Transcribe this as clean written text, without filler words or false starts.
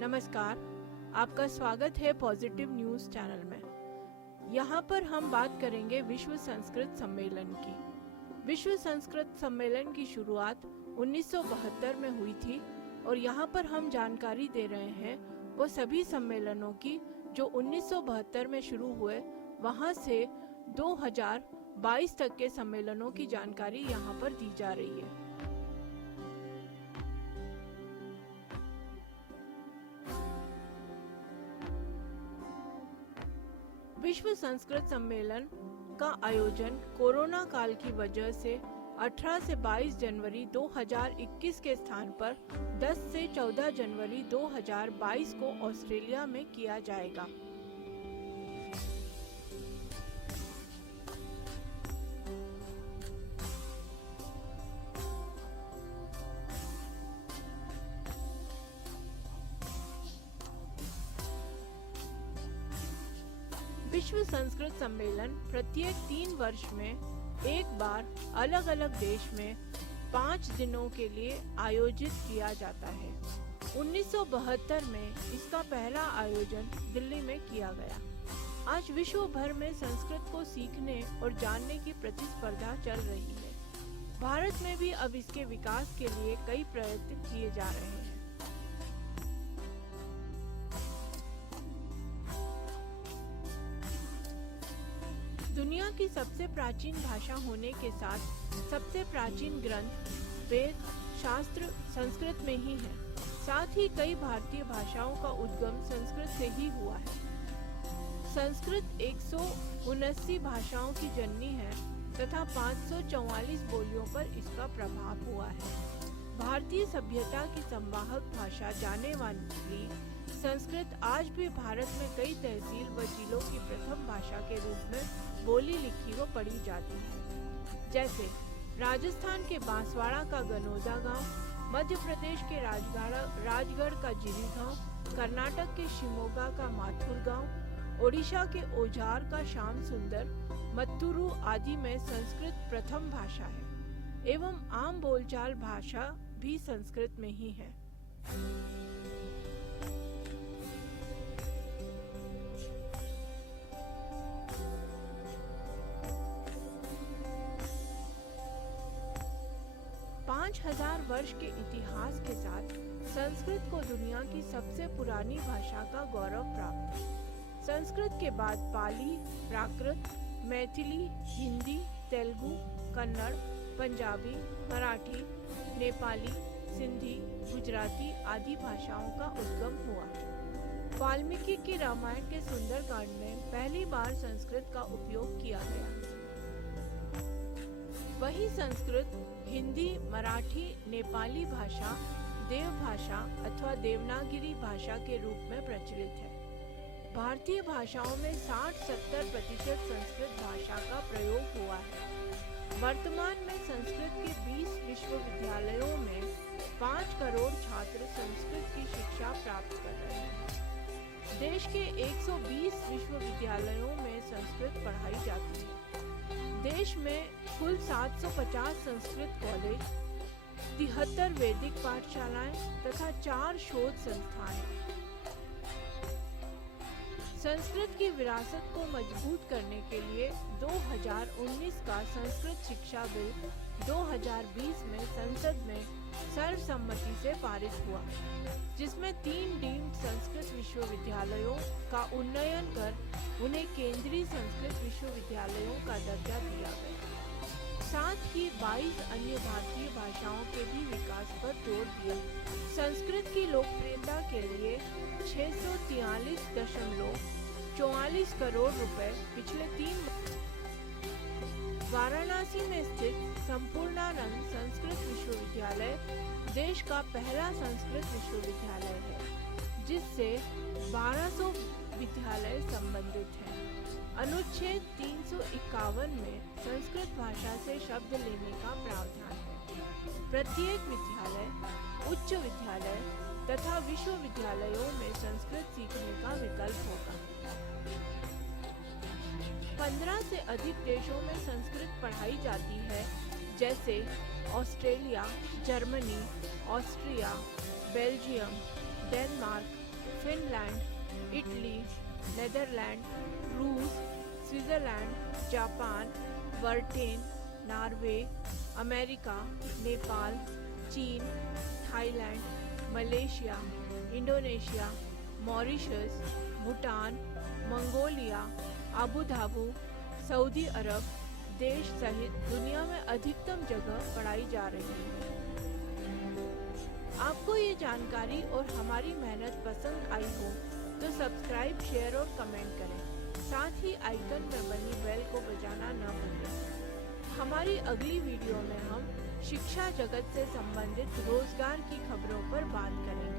नमस्कार, आपका स्वागत है पॉजिटिव न्यूज चैनल में। यहाँ पर हम बात करेंगे विश्व संस्कृत सम्मेलन की। विश्व संस्कृत सम्मेलन की शुरुआत 1972 में हुई थी और यहाँ पर हम जानकारी दे रहे हैं वो सभी सम्मेलनों की जो 1972 में शुरू हुए, वहाँ से 2022 तक के सम्मेलनों की जानकारी यहाँ पर दी जा रही है। विश्व संस्कृत सम्मेलन का आयोजन कोरोना काल की वजह से 18 से 22 जनवरी 2021 के स्थान पर 10 से 14 जनवरी 2022 को ऑस्ट्रेलिया में किया जाएगा। विश्व संस्कृत सम्मेलन प्रत्येक 3 वर्ष में एक बार अलग अलग देश में 5 दिनों के लिए आयोजित किया जाता है। 1972 में इसका पहला आयोजन दिल्ली में किया गया। आज विश्व भर में संस्कृत को सीखने और जानने की प्रतिस्पर्धा चल रही है। भारत में भी अब इसके विकास के लिए कई प्रयत्न किए जा रहे हैं। दुनिया की सबसे प्राचीन भाषा होने के साथ सबसे प्राचीन ग्रंथ, वेद, शास्त्र संस्कृत में ही है। साथ ही कई भारतीय भाषाओं का उद्गम संस्कृत से ही हुआ है। संस्कृत 179 भाषाओं की जननी है तथा 544 बोलियों पर इसका प्रभाव हुआ है। भारतीय सभ्यता की संवाहक भाषा जाने वाली संस्कृत आज भी भारत में कई तहसील व जिलों की प्रथम भाषा के रूप में बोली लिखी व पढ़ी जाती है। जैसे राजस्थान के बांसवाड़ा का गनौदा गांव, मध्य प्रदेश के राजगढ़ का जिरी गांव, कर्नाटक के शिमोगा का माथुर गांव, ओडिशा के ओझार का श्याम सुंदर, मत्तुरु आदि में संस्कृत प्रथम भाषा है एवं आम बोलचाल भाषा भी संस्कृत में ही है। पाँच 1000 वर्ष के इतिहास के साथ संस्कृत को दुनिया की सबसे पुरानी भाषा का गौरव प्राप्त है। संस्कृत के बाद पाली, प्राकृत, मैथिली, हिंदी, तेलुगु, कन्नड़, पंजाबी, मराठी, नेपाली, सिंधी, गुजराती आदि भाषाओं का उद्गम हुआ। वाल्मीकि की रामायण के सुंदरकांड में पहली बार संस्कृत का उपयोग किया गया। वही संस्कृत हिंदी, मराठी, नेपाली भाषा देव भाषा अथवा देवनागरी भाषा के रूप में प्रचलित है। भारतीय भाषाओं में 60-70% संस्कृत भाषा का प्रयोग हुआ है। वर्तमान में संस्कृत के 20 विश्वविद्यालयों में 5 करोड़ छात्र संस्कृत की शिक्षा प्राप्त कर रहे हैं। देश के 120 विश्वविद्यालयों में संस्कृत पढ़ाई जाती है। देश में कुल 750 संस्कृत कॉलेज, 73 वैदिक पाठशालाएं तथा 4 शोध संस्थान हैं। संस्कृत की विरासत को मजबूत करने के लिए 2019 का संस्कृत शिक्षा बिल 2020 में संसद में सर्वसम्मति से पारित हुआ, जिसमें 3 डीम्ड संस्कृत विश्वविद्यालयों का उन्नयन कर उन्हें केंद्रीय संस्कृत विश्वविद्यालयों का दर्जा दिया गया। साथ ही 22 अन्य भारतीय भाषाओं के भी विकास पर जोर दिया। संस्कृत की लोकप्रियता के लिए 643.44 करोड़ रुपए पिछले 3 वाराणसी में स्थित संपूर्णानंद संस्कृत विश्वविद्यालय देश का पहला संस्कृत विश्वविद्यालय है, जिससे 1200 विद्यालय संबंधित हैं। अनुच्छेद 351 में संस्कृत भाषा से शब्द लेने का प्रावधान है। प्रत्येक विद्यालय, उच्च विद्यालय तथा विश्वविद्यालयों में संस्कृत सीखने का विकल्प होगा। 15 से अधिक देशों में संस्कृत पढ़ाई जाती है, जैसे Australia, Germany, Austria, Belgium, Denmark, Finland, Italy, Netherland, रूस, Switzerland, Japan, Britain, Norway, America, Nepal, चीन, Thailand, Malaysia, Indonesia, Mauritius, Bhutan, Mongolia, Abu Dhabi, सऊदी अरब देश सहित दुनिया में अधिकतम जगह पढ़ाई जा रही है। आपको ये जानकारी और हमारी मेहनत पसंद आई हो तो सब्सक्राइब, शेयर और कमेंट करें। साथ ही आइकन में बनी बेल को बजाना न भूलें। हमारी अगली वीडियो में हम शिक्षा जगत से संबंधित रोजगार की खबरों पर बात करेंगे।